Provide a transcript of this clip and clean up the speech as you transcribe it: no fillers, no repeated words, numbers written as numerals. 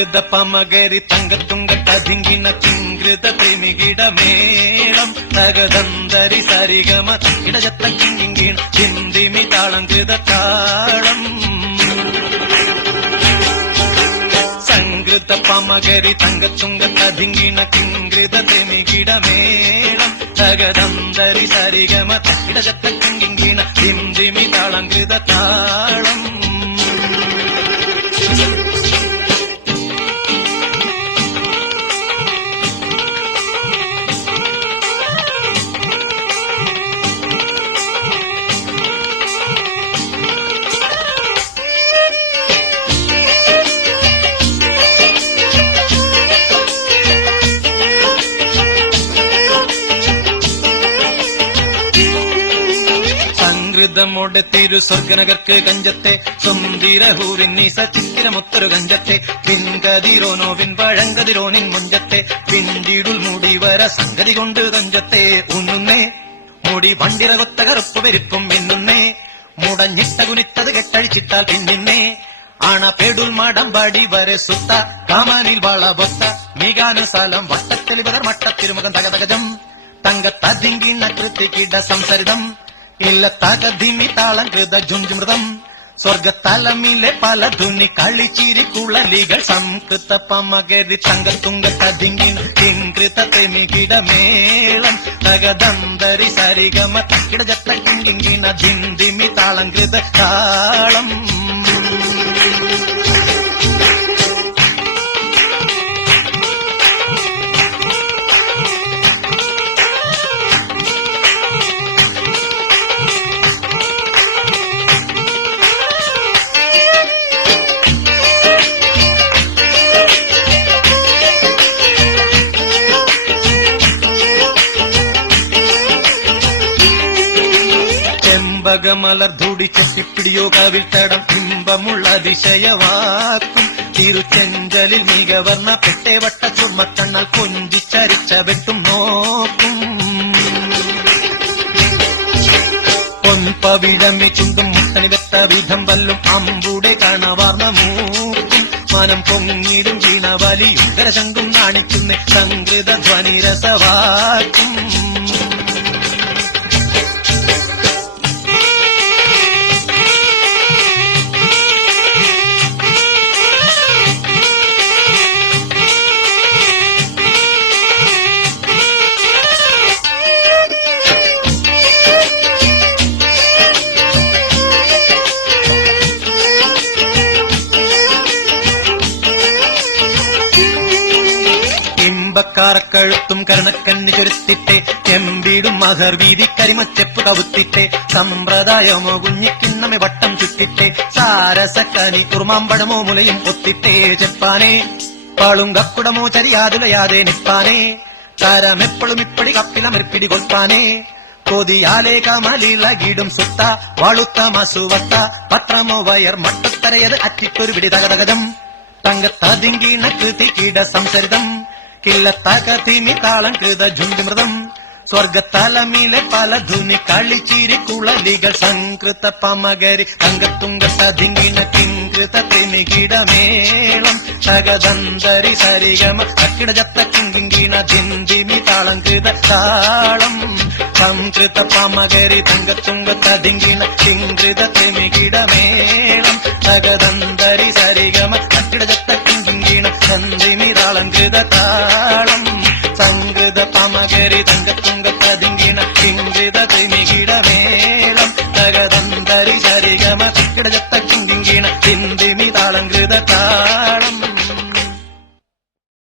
സംകൃത പമകരി തങ്കത്തുങ്ക തതിങ്കിന കിങ്കൃത ത്രിമികിട മേളം തകതന്തരി സരിഗമ ഇടജത്ത കിങ്കിണ ചിന്തിമി താളം കൃത താളം സംകൃത പമകരി തങ്കത്തുങ്ക തതിങ്കിണ കിങ്കൃത ത്രിമികിട മേളം തകതന്തരി സരിഗമ ഇടജത്ത കിങ്കിണ ചിന്തിമി താളം കൃത താളം ോടെ തിരു സ്വർഗനഗർക്ക് കഞ്ചത്തെ സുന്ദരഹൂവിന്നീസ ചിത്തിരമൊത്തൊരു കഞ്ചത്തെ പിൻകതിരോനോവിൻ പഴങ്കതിരോനിൻ മുഞ്ചത്തെ പിണ്ടിടുൽ മുടി വര സംഗതി കൊണ്ട് കഞ്ചത്തെ ഉണ്ണുന്നേ മുടി വണ്ടിറകൊത്ത കറുപ്പ് പെരുപ്പും മിന്നുന്നേ മുടഞ്ഞിട്ട കുനിത്തത് കെട്ടഴിച്ചിട്ടാൽ പിന്നിന്നേ ആണപേടുൽ മടമ്പാടി വരെ സുത്ത കാമാനിൽ വളബൊത്ത മികാനുസാലം വട്ടത്തിൽ ബദർ മട്ടത്തിരുമുഖം തകതകജം തങ്കത്തതിങ്കിണ കൃതികിട സംസരിതം ഇല്ല തകതിമി താളം കൃത ജുഞ്ചുമൃതം സ്വർഗത്തലമിലെ പല ധുനി കളിച്ചിരി കുളലികൾ സംകൃത പമകരി തങ്കത്തുങ്ക തതിങ്കിൻ കിങ്കൃത തെമികിട മേളം തകദന്തരി സരിഗമ കിടജത്ത കിങ്കിണ ധിന്ദിമി താളം കൃത താളം ചെമ്പകമലർ ധൂടി ചെട്ടിപ്പിടിയോ കവിൽ തടം ഇമ്പമുള്ള അതിശയവാക്കും തിരുച്ചെഞ്ചലിൽ മികവർണ്ണ പെട്ടേവട്ട ചുർമ്മക്കണ്ണാൽ കൊഞ്ചിച്ചരിച്ച വെട്ടും നോക്കും പൊൻപവിഴമി ചുണ്ടും മുട്ടണി വെത്ത വിധം വല്ലും അമ്പൂടെ കാണവാർന്ന മൂക്കും മനം പൊങ്ങിടും വീണവലിയും കരശങ്കും നാണിക്കുന്ന സംകൃത ധ്വനിരസവാക്കും ക്കഴുത്തും കരണക്കണ്ണി ചുരുത്തിട്ടെ ചെമ്പീടും മഹർ വീതി കരിമച്ചെപ്പ് കവുത്തിട്ടെ സമ്പ്രദായമോ കുഞ്ഞിക്കിണ്ണമെ വട്ടം ചുറ്റിട്ടെ സാരസക്കനി കുറുമാമ്പഴമോ മുലയും ഒത്തിട്ടേ ചെപ്പാനേ പാളുങ്കക്കുടമോ ചരിയാതുലയാതെ നിപ്പാനേ താരമെപ്പോഴും ഇപ്പടി കപ്പിലമർപ്പിടി കൊൽപ്പാനേ കൊതിയാലേ കമലിളകിടും സുത്ത വാളുത്ത മസുവത്ത പത്രമോ വയർ മട്ടത്തരയത് അറ്റിട്ടൊരു പിടി തകതകജം തങ്കത്തതിങ്കിണ കൃതികിട സംസരിതം കില്ലത്തകതിമി താളം കൃത ജുഞ്ചുമൃതം സ്വർഗത്തലമിലെ പല ധുനി കളിച്ചിരി കുളലികൾ സംകൃത പമകരി തങ്കത്തുങ്ക തതിങ്കിണ കിങ്കൃത ത്രിമികിട മേളം തകദന്തരി സരിഗമ അക്കിടജത്ത കിങ്കിണ ധിന്ദിമി താളം കൃത താളം സംകൃത പമകരി തങ്കത്തുങ്ക തതിങ്കിണ കിങ്കൃത ത്രിമികിട മേളം തകദന്തരി സരിഗമ അക്കിടജത്ത കിങ്കിണ ധിന്ദിമി താളം കൃത താളം സംകൃത പമകരി തങ്കത്തുങ്ക തതിങ്കിണ കിങ്കൃത ത്രിമികിട മേളം തകദന്തരി സരിഗമ കിടജത്ത കിങ്കിണ ഹിന്ദി